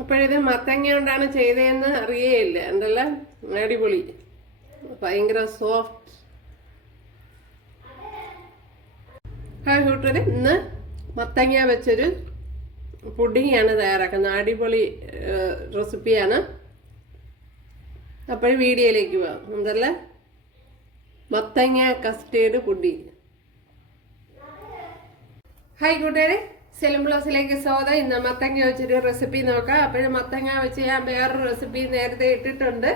അപ്പോഴിത് മത്തങ്ങ കൊണ്ടാണ് ചെയ്തതെന്ന് അറിയേയില്ല. എന്തല്ല? അടിപൊളി. ഭയങ്കര സോഫ്റ്റ് ഹായ് കൂട്ടര് ഇന്ന് മത്തങ്ങ വെച്ചൊരു പുഡിങ്ങാണ് തയ്യാറാക്കുന്നത്. അടിപൊളി റെസിപ്പിയാണ്. അപ്പോൾ വീഡിയോയിലേക്ക് പോവാം. എന്തല്ല? മത്തങ്ങ കസ്റ്റേർഡ് പുഡിങ് ഹായ് കൂട്ടുകാരെ. സെലം ബ്ലോസിലേക്ക് സ്വാഗതം ഇന്ന് മത്തങ്ങ വെച്ചൊരു റെസിപ്പി നോക്കാം അപ്പോൾ മത്തങ്ങ വെച്ച് ഞാൻ വേറൊരു റെസിപ്പി നേരത്തെ ഇട്ടിട്ടുണ്ട്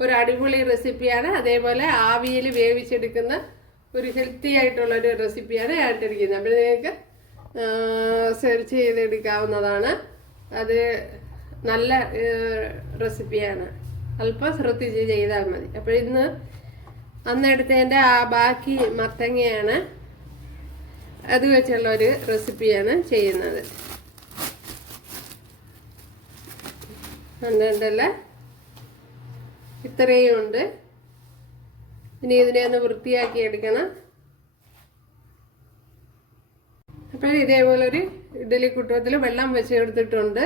ഒരു അടിപൊളി റെസിപ്പിയാണ് അതേപോലെ ആവിയിൽ വേവിച്ചെടുക്കുന്ന ഒരു ഹെൽത്തി ആയിട്ടുള്ള ഒരു റെസിപ്പിയാണ് ഞാൻ ഇട്ടിരിക്കുന്നത് അപ്പോൾ നിങ്ങൾക്ക് സെർച്ച് ചെയ്തെടുക്കാവുന്നതാണ് അത് നല്ല റെസിപ്പിയാണ് അല്പം ശ്രദ്ധിച്ച് ചെയ്താൽ മതി അപ്പോൾ ഇന്ന് അന്നെടുത്തതിന്റെ ആ ബാക്കി മത്തങ്ങയാണ് അത് വെച്ചുള്ള ഒരു റെസിപ്പിയാണ് ചെയ്യുന്നത്. ഉണ്ടല്ല ഇത്രയും ഉണ്ട്. ഇനി ഇതിനെ ഒന്ന് വൃത്തിയാക്കി എടുക്കണം. അപ്പോൾ ഇതേപോലെ ഒരു ഇഡലി കുട്ടത്തിൽ വെള്ളം വെച്ച് എടുത്തിട്ടുണ്ട്.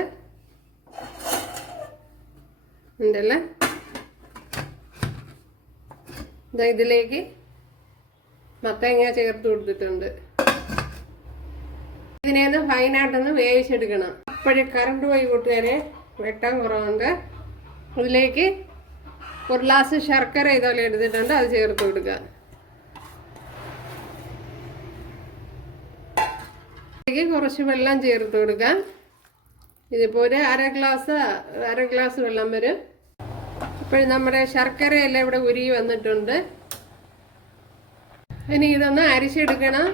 ഉണ്ടല്ലേ? ഇതിലേക്ക് മത്തങ്ങ ചേർത്ത് കൊടുത്തിട്ടുണ്ട്. ഇതിനെ ഒന്ന് ഫൈനായിട്ടൊന്ന് വേവിച്ചെടുക്കണം. അപ്പോഴേ കറണ്ട് പോയി കൂട്ടുകാരെ. വെട്ടം കുറവുണ്ട്. ഇതിലേക്ക് ഒരു ഗ്ലാസ് ശർക്കര ഇതുപോലെ എടുത്തിട്ടുണ്ട്. അത് ചേർത്ത് കൊടുക്കുക. കുറച്ച് വെള്ളം ചേർത്ത് കൊടുക്കാം ഇതിപ്പോൾ ഒരു അര ഗ്ലാസ് അര ഗ്ലാസ് വെള്ളം വരും. അപ്പോൾ നമ്മുടെ ശർക്കരയെല്ലാം ഇവിടെ ഉരുകി വന്നിട്ടുണ്ട്. ഇനി ഇതൊന്ന് അരിച്ചെടുക്കണം.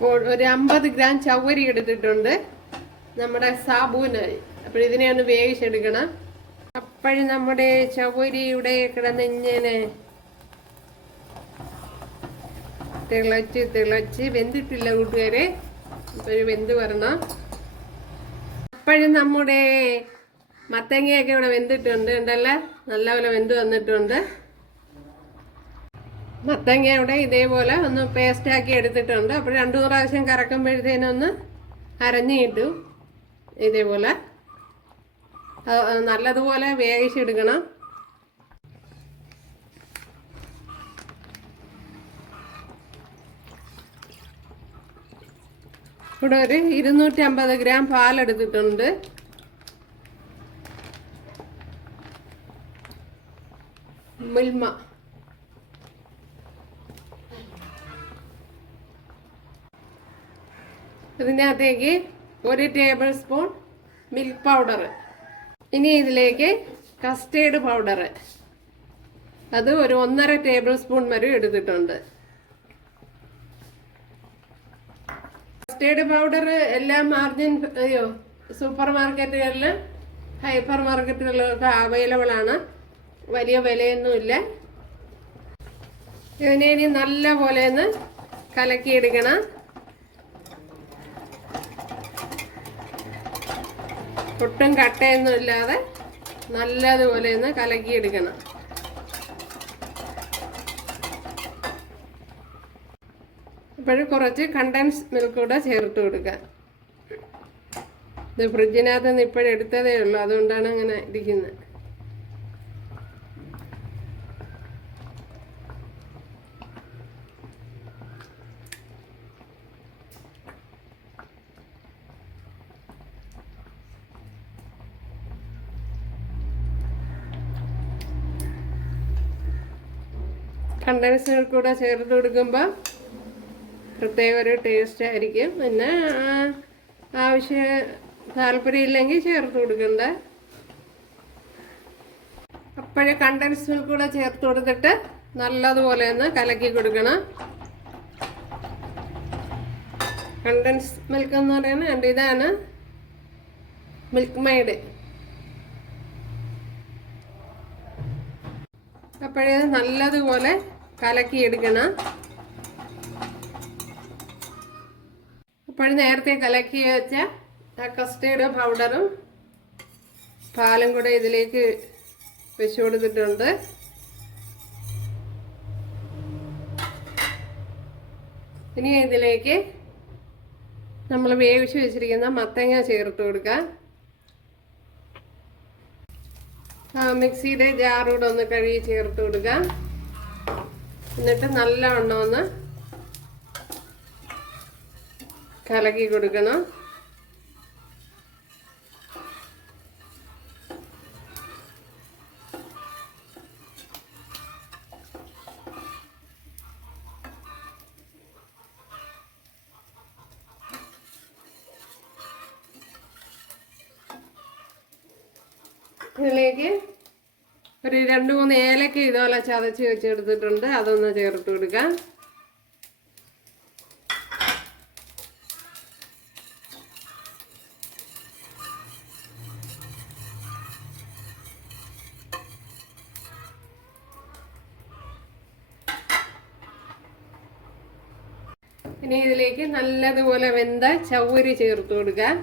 ഇപ്പോൾ ഒരു അമ്പത് ഗ്രാം ചവ്വരി എടുത്തിട്ടുണ്ട്. നമ്മുടെ സാബൂനായി അപ്പോൾ ഇതിനെ ഒന്ന് വേവിച്ചെടുക്കണം. അപ്പോഴും നമ്മുടെ ചവരിയുടെ കിടന്നിങ്ങനെ തിളച്ച് തിളച്ച് വെന്തിട്ടില്ല കൂട്ടുകാരെ. ഒരു വെന്ത് വരണം. അപ്പോഴും നമ്മുടെ മത്തങ്ങയൊക്കെ ഇവിടെ വെന്തിട്ടുണ്ട്. ഉണ്ടല്ലേ നല്ലപോലെ വെന്ത് വന്നിട്ടുണ്ട്. മത്തങ്ങ ഇവിടെ ഇതേപോലെ ഒന്ന് പേസ്റ്റാക്കി എടുത്തിട്ടുണ്ട്. അപ്പോൾ രണ്ടു പ്രാവശ്യം കറക്കുമ്പോഴത്തേനൊന്ന് അരഞ്ഞിട്ടു ഇതേപോലെ. നല്ലതുപോലെ വേവിച്ചെടുക്കണം. ഇവിടെ ഒരു ഇരുന്നൂറ്റി അമ്പത് ഗ്രാം പാലെടുത്തിട്ടുണ്ട്. മിൽമ. ഇതിനകത്തേക്ക് ഒരു ടേബിൾ സ്പൂൺ മിൽക്ക് പൗഡർ. ഇനി ഇതിലേക്ക് കസ്റ്റേർഡ് പൗഡർ. അത് ഒരു ഒന്നര ടേബിൾ സ്പൂൺ വരെ എടുത്തിട്ടുണ്ട്. കസ്റ്റേർഡ് പൗഡർ എല്ലാ മാർജിൻ അയ്യോ സൂപ്പർ മാർക്കറ്റുകളിലും ഹൈപ്പർ മാർക്കറ്റുകളിലൊക്കെ അവൈലബിൾ ആണ്. വലിയ വിലയൊന്നുമില്ല. ഇതിനെ ഇനി നല്ല പോലെ ഒന്ന് കലക്കിയെടുക്കണം. ഒട്ടും കട്ടയൊന്നും ഇല്ലാതെ നല്ലതുപോലെ ഒന്ന് കലക്കിയെടുക്കണം. ഇപ്പോഴും കുറച്ച് കണ്ടൻസ് മിൽക്ക് കൂടെ ചേർത്ത് കൊടുക്കുക. ഇത് ഫ്രിഡ്ജിനകത്ത് നിന്ന് ഇപ്പോഴെടുത്തതേ ഉള്ളൂ അതുകൊണ്ടാണ് അങ്ങനെ ഇരിക്കുന്നത്. കണ്ടൻസ് മിൽക്ക് കൂടെ ചേർത്ത് കൊടുക്കുമ്പോൾ പ്രത്യേക ഒരു ടേസ്റ്റ് ആയിരിക്കും. പിന്നെ ആവശ്യ താല്പര്യമില്ലെങ്കിൽ ചേർത്ത് കൊടുക്കണ്ട. അപ്പോഴേ കണ്ടൻസ് മിൽക്ക് കൂടെ ചേർത്ത് കൊടുത്തിട്ട് നല്ലതുപോലെ ഒന്ന് കലക്കി കൊടുക്കണം. കണ്ടൻസ് മിൽക്ക് എന്ന് പറയുന്നത് ഇതാണ് മിൽക്ക് മെയ്ഡ് അപ്പോഴേ നല്ലതുപോലെ കലക്കി എടുക്കണം അപ്പോൾ നേരത്തെ കലക്കി വെച്ച ആ കസ്റ്റേർഡ് പൗഡറും പാലും കൂടെ ഇതിലേക്ക് വെച്ച് കൊടുത്തിട്ടുണ്ട്. ഇനി ഇതിലേക്ക് നമ്മൾ വേവിച്ച് വെച്ചിരിക്കുന്ന മത്തങ്ങ ചേർത്ത് കൊടുക്കാം ആ മിക്സിയുടെ ജാറൂടെ ഒന്ന് കഴുകി ചേർത്ത് കൊടുക്കുക എന്നിട്ട് നല്ലവണ്ണം ഒന്ന് കലക്കി കൊടുക്കണം. ഇതിലേക്ക് ഒരു രണ്ട് മൂന്ന് ഏലക്ക ഇതുപോലെ ചതച്ച് വെച്ചെടുത്തിട്ടുണ്ട്. അതൊന്ന് ചേർത്ത് കൊടുക്കാം. ഇനി ഇതിലേക്ക് നല്ലതുപോലെ വെന്ത ചവ്വരി ചേർത്ത് കൊടുക്കാം.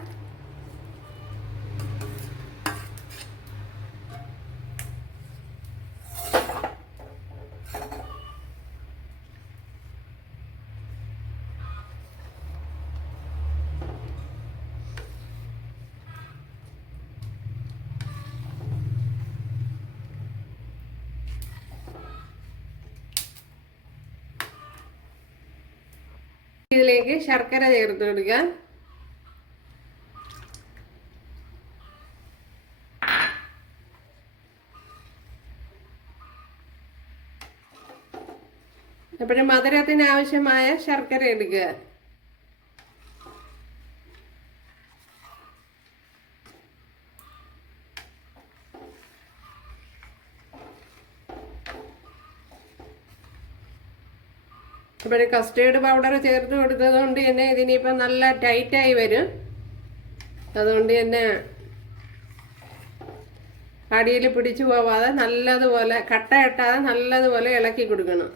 ഇതിലേക്ക് ശർക്കര ചേർത്ത് കൊടുക്കുക എപ്പോഴും മധുരത്തിന് ആവശ്യമായ ശർക്കര എടുക്കുക അപ്പോൾ കസ്റ്റേർഡ് പൗഡർ ചേർത്ത് കൊടുത്തത് കൊണ്ട് തന്നെ ഇതിനിപ്പോൾ നല്ല ടൈറ്റായി വരും. അതുകൊണ്ട് തന്നെ അടിയിൽ പിടിച്ചു പോവാതെ നല്ലതുപോലെ കട്ട കെട്ടാതെ നല്ലതുപോലെ ഇളക്കി കൊടുക്കണം.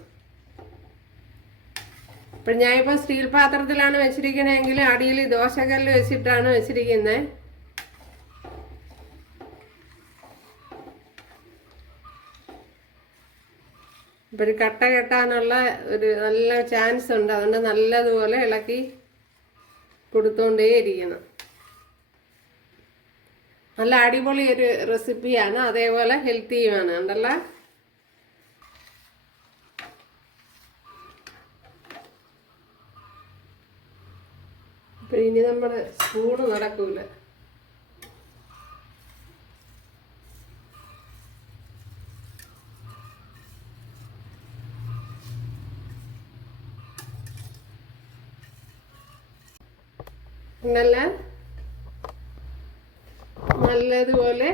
ഇപ്പം ഞാനിപ്പോൾ സ്റ്റീൽ പാത്രത്തിലാണ് വെച്ചിരിക്കണമെങ്കിൽ അടിയിൽ ദോശക്കല്ല് വെച്ചിട്ടാണ് വെച്ചിരിക്കുന്നത്. ഇപ്പം ഒരു കട്ട കെട്ടാനുള്ള ഒരു നല്ല ചാൻസ് ഉണ്ട്. അതുകൊണ്ട് നല്ലതുപോലെ ഇളക്കി കൊടുത്തുകൊണ്ടേയിരിക്കണം നല്ല അടിപൊളി ഒരു റെസിപ്പിയാണ് അതേപോലെ ഹെൽത്തിയുമാണ് ഉണ്ടല്ല ഇപ്പൊ ഇനി നമ്മുടെ സ്പൂണ് നടക്കൂല. നല്ല നല്ലതുപോലെ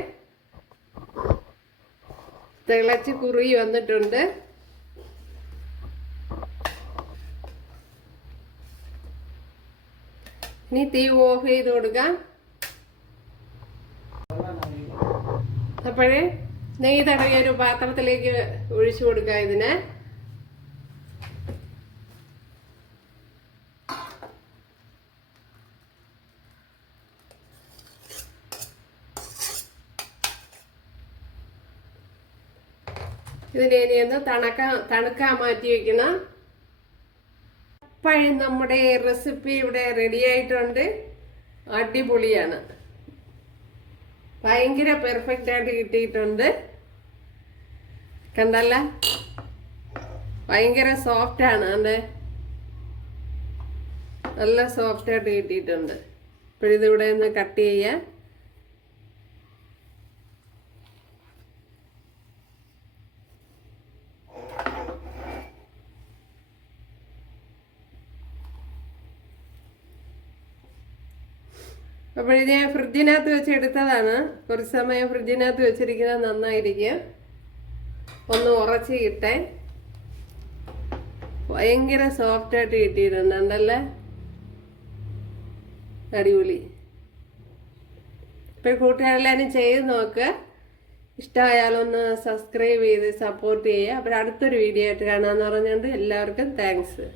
തിളച്ച് കുറുകി വന്നിട്ടുണ്ട്. ഇനി തീ ഓഫ് ചെയ്ത് കൊടുക്കാം. അപ്പോഴേ നെയ്യ് തടവിയ ഒരു പാത്രത്തിലേക്ക് ഒഴിച്ചു കൊടുക്കാം ഇതിനെ. ഇതിനെ ഇനി ഒന്ന് തണക്കാൻ മാറ്റി വെക്കണം. അപ്പോഴും നമ്മുടെ റെസിപ്പി ഇവിടെ റെഡി ആയിട്ടുണ്ട്. അടിപൊളിയാണ്. ഭയങ്കര പെർഫെക്റ്റ് ആയിട്ട് കിട്ടിയിട്ടുണ്ട്. കണ്ടല്ല? ഭയങ്കര സോഫ്റ്റ് ആണ് അതെ. നല്ല സോഫ്റ്റ് ആയിട്ട് കിട്ടിയിട്ടുണ്ട്. ഇപ്പോഴിതിവിടെ ഒന്ന് കട്ട് ചെയ്യാം. അപ്പോൾ ഇത് ഞാൻ ഫ്രിഡ്ജിനകത്ത് വെച്ച് എടുത്തതാണ്. കുറച്ച് സമയം ഫ്രിഡ്ജിനകത്ത് വെച്ചിരിക്കുന്നത് നന്നായിരിക്കും. ഒന്ന് ഉറച്ച് കിട്ടേ ഭയങ്കര സോഫ്റ്റായിട്ട് കിട്ടിയിട്ടുണ്ട്. ഉണ്ടല്ലേ അടിപൊളി. ഇപ്പോൾ കൂട്ടുകാരെല്ലാവരും ചെയ്ത് നോക്കുക ഇഷ്ടമായാലൊന്ന് സബ്സ്ക്രൈബ് ചെയ്ത് സപ്പോർട്ട് ചെയ്യുക. അപ്പോൾ അടുത്തൊരു വീഡിയോ ആയിട്ട് കാണാമെന്ന് പറഞ്ഞുകൊണ്ട് എല്ലാവർക്കും താങ്ക്സ്